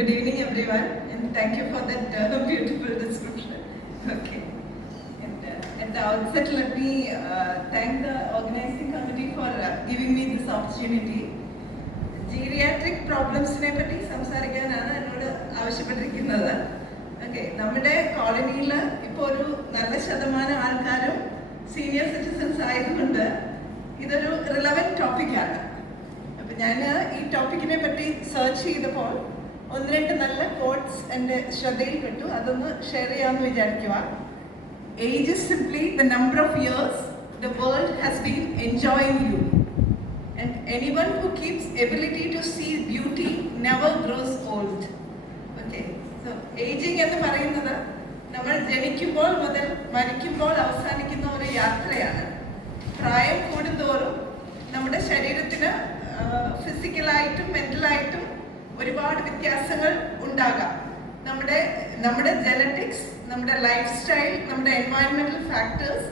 Good evening, everyone, and thank you for that beautiful description. Okay. And at the outset, let me thank the organizing committee for giving me this opportunity. Geriatric പ്രോബ്ലംസിനെ പറ്റി സംസാരിക്കാനാണ് എന്നോട് ആവശ്യപ്പെട്ടിരിക്കുന്നത്. Okay, നമ്മുടെ കോളനിയിൽ ഇപ്പോൾ ഒരു നല്ല ശതമാനം ആൾക്കാരും സീനിയർ സിറ്റിസൺസ് ആയതുകൊണ്ട് ഇതൊരു റിലവൻറ്റ് ടോപ്പിക്കാണ്. അപ്പം ഞാൻ ഈ ടോപ്പിക്കിനെ പറ്റി സെർച്ച് ചെയ്തപ്പോൾ ഒന്ന് രണ്ട് നല്ല കോട്ട്സ് എൻ്റെ ശ്രദ്ധയിൽപ്പെട്ടു. അതൊന്ന് ഷെയർ ചെയ്യാമെന്ന് വിചാരിക്കുക. Age is simply the number of years the world has been enjoying you. And anyone who keeps ability to see beauty never grows old. Okay, so aging എന്ന് പറയുന്നത് നമ്മൾ ജനിക്കുമ്പോൾ മുതൽ മരിക്കുമ്പോൾ അവസാനിക്കുന്ന ഒരു യാത്രയാണ്. പ്രായം കൂടുന്തോറും നമ്മുടെ ശരീരത്തിന് ഫിസിക്കലായിട്ടും മെൻ്റലായിട്ടും ഒരുപാട് വ്യത്യാസങ്ങൾ ഉണ്ടാകാം. നമ്മുടെ ജനറ്റിക്സ്, നമ്മുടെ ലൈഫ് സ്റ്റൈൽ, നമ്മുടെ എൻവയൺമെൻറ്റൽ ഫാക്ടേഴ്സ്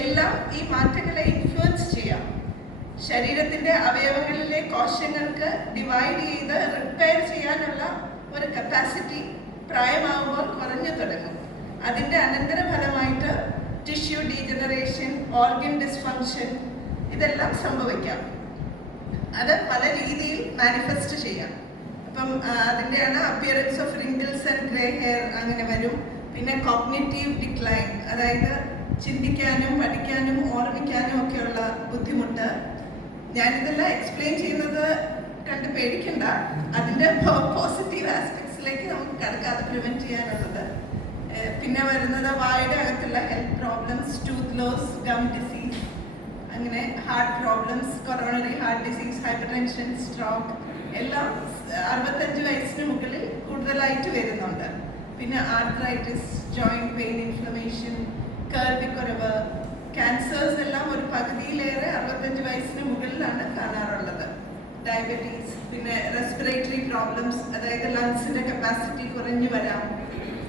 എല്ലാം ഈ മാറ്റങ്ങളെ ഇൻഫ്ലുവൻസ് ചെയ്യാം. ശരീരത്തിൻ്റെ അവയവങ്ങളിലെ കോശങ്ങൾക്ക് ഡിവൈഡ് ചെയ്ത് റിപ്പയർ ചെയ്യാനുള്ള ഒരു കപ്പാസിറ്റി പ്രായമാകുമ്പോൾ കുറഞ്ഞു തുടങ്ങും. അതിൻ്റെ അനന്തരഫലമായിട്ട് ടിഷ്യൂ ഡീജനറേഷൻ, ഓർഗൻ ഡിസ്ഫങ്ഷൻ ഇതെല്ലാം സംഭവിക്കാം. അത് പല രീതിയിൽ മാനിഫെസ്റ്റ് ചെയ്യാം. അപ്പം അതിൻ്റെയാണ് appearance of wrinkles and grey hair അങ്ങനെ വരും. പിന്നെ കോഗ്നിറ്റീവ് ഡിക്ലൈൻ, അതായത് ചിന്തിക്കാനും പഠിക്കാനും ഓർമ്മിക്കാനും ഒക്കെയുള്ള ബുദ്ധിമുട്ട്. ഞാനിതെല്ലാം എക്സ്പ്ലെയിൻ ചെയ്യുന്നത് കണ്ട് പേടിക്കണ്ട. അതിൻ്റെ പോസിറ്റീവ് ആസ്പെക്ട്സിലേക്ക് നമുക്ക് കടക്കാതെ പ്രിവെൻറ്റ് ചെയ്യാനുള്ളത്. പിന്നെ വരുന്നത് വായുടെ അകത്തുള്ള health problems, tooth loss, gum disease, അങ്ങനെ heart problems, coronary heart disease, hypertension, stroke എല്ലാം 65 വയസ്സിന് മുകളിൽ കൂടുതലായിട്ട് വരുന്നുണ്ട്. പിന്നെ ആർത്രൈറ്റിസ്, ജോയിൻറ്റ് പെയിൻ, ഇൻഫ്ലമേഷൻ, കേൾവിക്കുറവ്, ക്യാൻസേഴ്സ് എല്ലാം ഒരു പകുതിയിലേറെ 65 വയസ്സിന് മുകളിലാണ് കാണാറുള്ളത്. ഡയബറ്റീസ്, പിന്നെ റെസ്പിറേറ്ററി പ്രോബ്ലംസ്, അതായത് ലങ്സിൻ്റെ കപ്പാസിറ്റി കുറഞ്ഞു വരാം.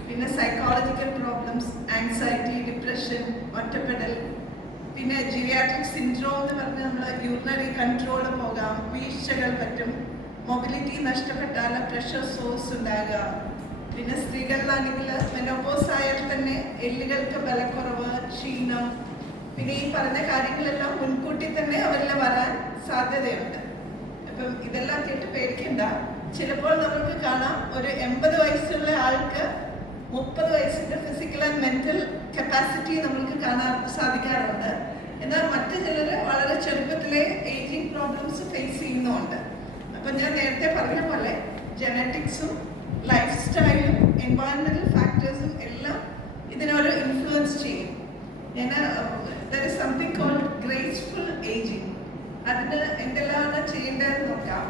പിന്നെ സൈക്കോളജിക്കൽ പ്രോബ്ലംസ്, ആങ്സൈറ്റി, ഡിപ്രഷൻ, ഒറ്റപ്പെടൽ. പിന്നെ ജിറിയാട്രിക് സിൻഡ്രോം എന്ന് പറഞ്ഞാൽ നമ്മൾ യൂറിനറി കൺട്രോൾ പോകാം, വീഴ്ചകൾ പറ്റും, മൊബിലിറ്റി നഷ്ടപ്പെട്ടാൽ പ്രഷർ സോഴ്സ് ഉണ്ടാകുക. പിന്നെ സ്ത്രീകളിലാണെങ്കിൽ മെനോപോസ് ആയാൽ തന്നെ എല്ലുകൾക്ക് ബലക്കുറവ്, ക്ഷീണം, പിന്നെ ഈ പറഞ്ഞ കാര്യങ്ങളെല്ലാം മുൻകൂട്ടി തന്നെ അവരിൽ വരാൻ സാധ്യതയുണ്ട്. അപ്പം ഇതെല്ലാം കേട്ട് പേടിക്കണ്ട. ചിലപ്പോൾ നമുക്ക് കാണാം ഒരു 80 വയസ്സുള്ള ആൾക്ക് 30 വയസ്സിൻ്റെ ഫിസിക്കൽ ആൻഡ് മെൻ്റൽ കപ്പാസിറ്റി നമുക്ക് കാണാൻ സാധിക്കാറുണ്ട്. എന്നാൽ മറ്റു ചിലർ വളരെ ചെറുപ്പത്തിലെ ഏജിങ് പ്രോബ്ലംസ് ഫേസ് ചെയ്യുന്നുമുണ്ട്. അപ്പം ഞാൻ നേരത്തെ പറഞ്ഞ പോലെ ജനറ്റിക്സും ലൈഫ് സ്റ്റൈലും എൻവയൺമെൻറ്റൽ ഫാക്ടേഴ്സും എല്ലാം ഇതിനൊരു ഇൻഫ്ലുവൻസ് ചെയ്യും. there is something called graceful aging. അതിന് എന്തെല്ലാമാണ് ചെയ്യേണ്ടതെന്ന് നോക്കാം.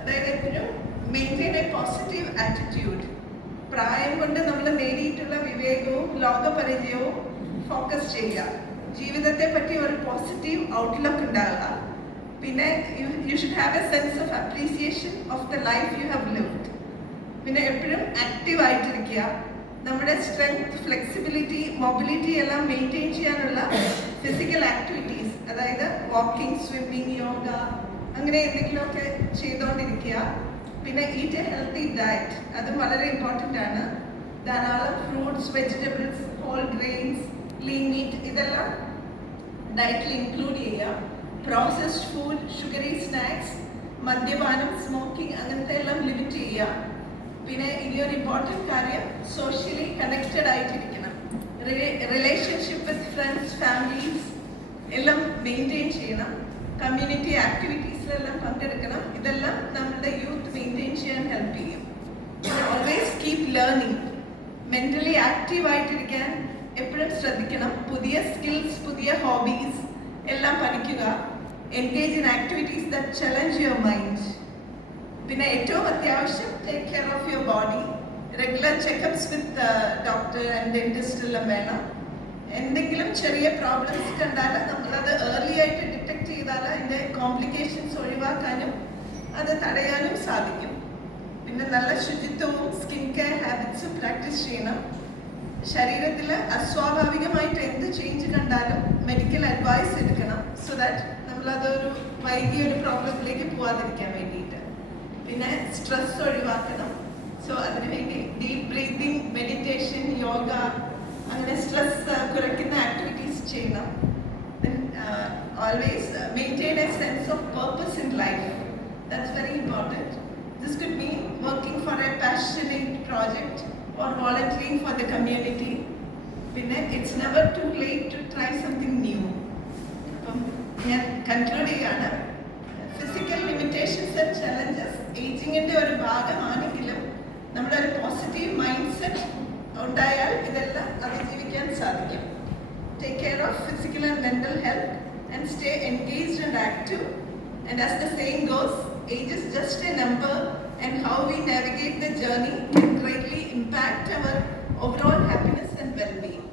അതായത് എപ്പോഴും മെയിൻറ്റെയിൻ എ പോസിറ്റീവ് ആറ്റിറ്റ്യൂഡ്. പ്രായം കൊണ്ട് നമ്മൾ നേടിയിട്ടുള്ള വിവേകവും ലോകപരിചയവും ഫോക്കസ് ചെയ്യുക. ജീവിതത്തെ പറ്റി ഒരു പോസിറ്റീവ് ഔട്ട്ലുക്ക് ഉണ്ടാകുക. പിന്നെ you should have A sense of appreciation of the life you have lived. പിന്നെ എപ്പോഴും ആക്റ്റീവ് ആയിട്ടിരിക്കുക. നമ്മുടെ സ്ട്രെങ്ത്, ഫ്ലെക്സിബിലിറ്റി, മൊബിലിറ്റി എല്ലാം മെയിൻറ്റെയിൻ ചെയ്യാനുള്ള ഫിസിക്കൽ ആക്ടിവിറ്റീസ്, അതായത് വാക്കിംഗ്, സ്വിമ്മിങ്, യോഗ അങ്ങനെ എന്തെങ്കിലുമൊക്കെ ചെയ്തുകൊണ്ടിരിക്കുക. പിന്നെ ഈറ്റ് എ ഹെൽത്തി ഡയറ്റ്, അതും വളരെ ഇമ്പോർട്ടൻ്റ് ആണ്. ധാരാളം fruits, vegetables, whole grains, lean meat ഇതെല്ലാം ഡയറ്റിൽ ഇൻക്ലൂഡ് ചെയ്യുക. പ്രോസസ്ഡ് ഫുഡ്, ഷുഗറി സ്നാക്സ്, മദ്യപാനം, സ്മോക്കിംഗ് അങ്ങനത്തെ എല്ലാം ലിമിറ്റ് ചെയ്യുക. പിന്നെ ഇനിയൊരു ഇമ്പോർട്ടൻറ്റ് കാര്യം, സോഷ്യലി കണക്റ്റഡ് ആയിട്ടിരിക്കണം. റിലേഷൻഷിപ്പ് വിത്ത് ഫ്രണ്ട്സ്, ഫാമിലീസ് എല്ലാം മെയിൻറ്റെയിൻ ചെയ്യണം. കമ്മ്യൂണിറ്റി ആക്ടിവിറ്റീസിലെല്ലാം പങ്കെടുക്കണം. ഇതെല്ലാം നമ്മുടെ യൂത്ത് മെയിൻറ്റെയിൻ ചെയ്യാൻ ഹെൽപ്പ് ചെയ്യും. Always keep learning. Mentally active ആയിട്ടിരിക്കാൻ എപ്പോഴും ശ്രദ്ധിക്കണം. പുതിയ സ്കിൽസ്, പുതിയ ഹോബീസ് എല്ലാം പഠിക്കുക. Engage in activities that challenge your mind. പിന്നെ ഏറ്റവും അത്യാവശ്യം take care of your body. Regular check-ups with doctor and dentist എല്ലാം വേണം. എന്തെങ്കിലും ചെറിയ പ്രോബ്ലംസ് കണ്ടാൽ നമ്മളത് ഏർലി ആയിട്ട് ഡിറ്റക്ട് ചെയ്താൽ അതിൻ്റെ കോംപ്ലിക്കേഷൻസ് ഒഴിവാക്കാനും അത് തടയാനും സാധിക്കും. പിന്നെ നല്ല ശുചിത്വവും സ്കിൻ കെയർ ഹാബിറ്റ്സും പ്രാക്ടീസ് ചെയ്യണം. ശരീരത്തിൽ അസ്വാഭാവികമായിട്ട് എന്ത് ചേഞ്ച് കണ്ടാലും മെഡിക്കൽ അഡ്വൈസ് എടുക്കണം. സോ ദാറ്റ് നമ്മളതൊരു വൈകിയൊരു പ്രോബ്ലത്തിലേക്ക് പോകാതിരിക്കാൻ വേണ്ടിയിട്ട്. പിന്നെ സ്ട്രെസ് ഒഴിവാക്കണം. സോ അതിനുവേണ്ടി ഡീപ് ബ്രീതിങ്, മെഡിറ്റേഷൻ, യോഗ, അങ്ങനെ സ്ട്രെസ് കുറയ്ക്കുന്ന ആക്ടിവിറ്റീസ് ചെയ്യണം. Always maintain a sense of purpose in life. That's very important. This could mean working for a passionate project or volunteering for the community. It's never too late to try something new. ഞാൻ conclude ചെയ്യാണ്. Physical limitations and challenges ഏജിങ്ങിൻ്റെ ഒരു ഭാഗമാണെങ്കിലും നമ്മുടെ ഒരു positive mind set ഉണ്ടായാൽ ഇതെല്ലാം അതിജീവിക്കാൻ സാധിക്കും. Take care of physical and mental health and stay engaged and active. And as the saying goes, age is just a number, and how we navigate the journey can greatly impact our overall happiness and well-being.